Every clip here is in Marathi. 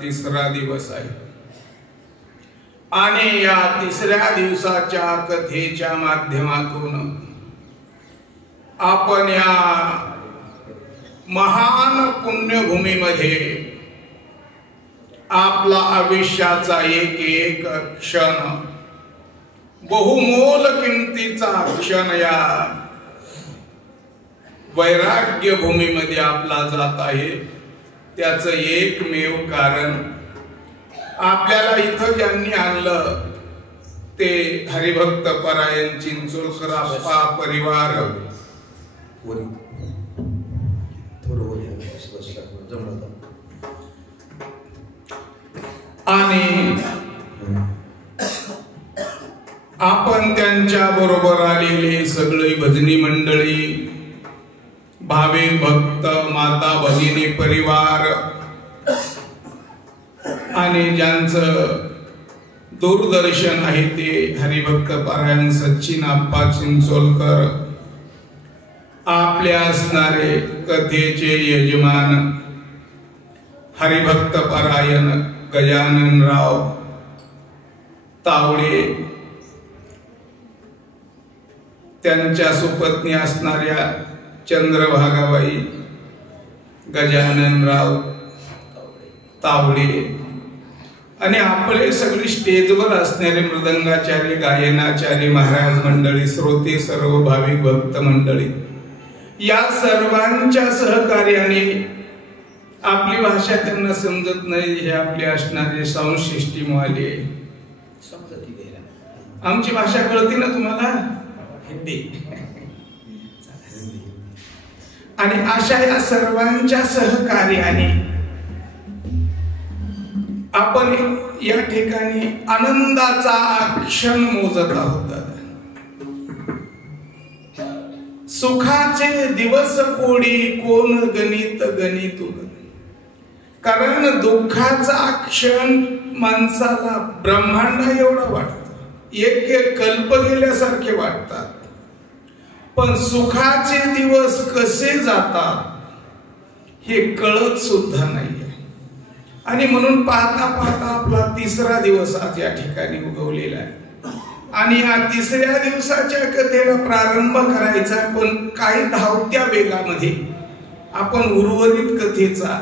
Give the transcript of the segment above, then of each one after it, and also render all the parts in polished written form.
तिसरा दिवस आहे आणि या तिसऱ्या दिवसाच्या कथेच्या माध्यमातून आपण या महान पुण्यभूमीमध्ये आपला आयुष्याचा एक एक क्षण, बहुमोल किमतीचा क्षण या वैराग्य भूमीमध्ये आपला जात आहे। त्याचं एकमेव कारण आपल्याला इथं ज्यांनी आणलं ते हरिभक्त परायण चिंचोलकर आप्पा परिवार आणि आपण त्यांच्या बरोबर आलेले सगळी भजनी मंडळी, भाविक भक्त, माता भगिनी परिवार आणि ज्यांचं दूरदर्शन आहे ते हरिभक्त पारायण सचिन आप्पा चिंचोलकर, आपले असणारे कथेचे यजमान हरिभक्त पारायण गजाननराव तावडे, त्यांच्या सुपत्नी असणाऱ्या चंद्रभागाबाई गजाननराव तावडे आणि आपले सगळे स्टेजवर असणारे मृदंगाचार्य, गायनाचार्य, महाराज मंडळी, श्रोते, सर्व भाविक भक्त मंडळी, या सर्वांच्या सहकार्याने आपली भाषा त्यांना समजत नाही हे आपले असणारे साऊंड सिस्टीम वाले, आमची भाषा कळते ना तुम्हाला, हिंदी, आणि अशा या सर्वांच्या सहकार्याने आपण या ठिकाणी आनंदाचा क्षण मोजत आहोत. सुखाचे दिवस कोडी कोण गणित गणित, कारण दुःखाचा क्षण माणसाला ब्रह्मांडा एवढा वाटतो, एक एक कल्प गेल्यासारखे वाटतात, पण सुखाचे दिवस कसे जातात हे कळत सुद्धा नाहीये. आणि म्हणून पाहता पाहता आपला तिसरा दिवस आज या ठिकाणी उगवलेला आहे आणि या तिसऱ्या दिवसाच्या कथेला प्रारंभ करायचा, पण काही धावत्या वेगामध्ये आपण उर्वरित कथेचा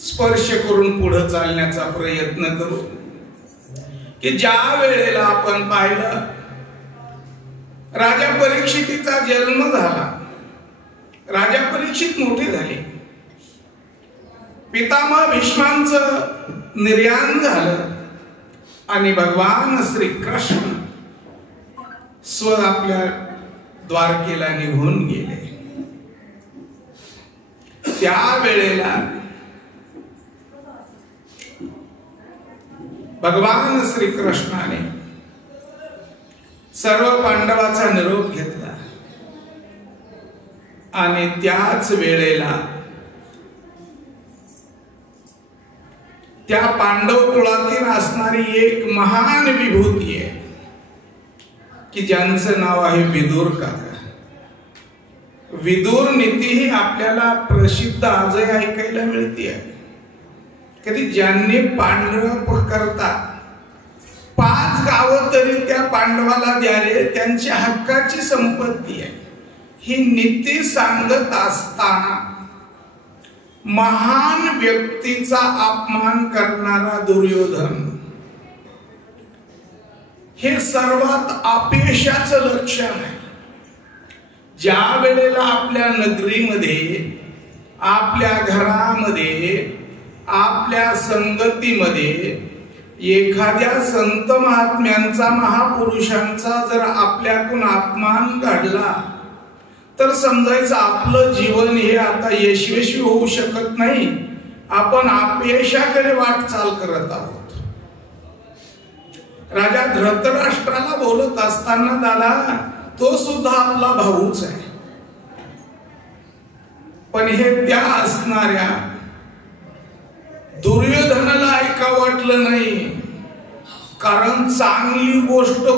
स्पर्श करून पुढे चालण्याचा प्रयत्न करू. की ज्या वेळेला आपण पाहिलं राजा परीक्षितीचा जन्म झाला, राजा परीक्षित मोठे झाले, पितामह भीष्मांचं निर्याण झालं आणि भगवान श्री कृष्ण स्व आपल्या द्वारकेला निघून गेले. त्या वेळेला भगवान श्री कृष्णाने सर्व पांडवाचा निरोप घेतला आणि त्याच वेळेला त्या पांडव कुळातील असणारी एक महान विभूती आहे की ज्यांचं नाव आहे विदुर काका. विदुर नीती ही आपल्याला प्रसिद्ध आजही ऐकायला मिळते. कधी ज्यांनी पांडव करता 5 गावं तरी त्या पांडवाला द्यारे, त्यांच्या हक्काची संपत्ती आहे, ही नीती सांगत असताना महान व्यक्तीचा अपमान करणारा दुर्योधन हे सर्वात अपयशाचं लक्षण आहे. ज्या वेळेला आपल्या नगरीमध्ये, आपल्या घरामध्ये, आपल्या संगतीमध्ये एखाद्या संत महात्म्यांचा, महापुरुषांचा जर आपल्याकडून अपमान घडला तर समजायचं आपलं जीवन हे आता यशस्वी होऊ शकत नाही, आपण अपयशाकडे वाटचाल करत आहोत. राजा धृतराष्ट्राला बोलत असताना, दादा तो सुद्धा आपला भाऊच आहे, पण हे त्या असणाऱ्या दुर्योधनाला ऐका वाटलं नाही, कारण चांगली गोष्ट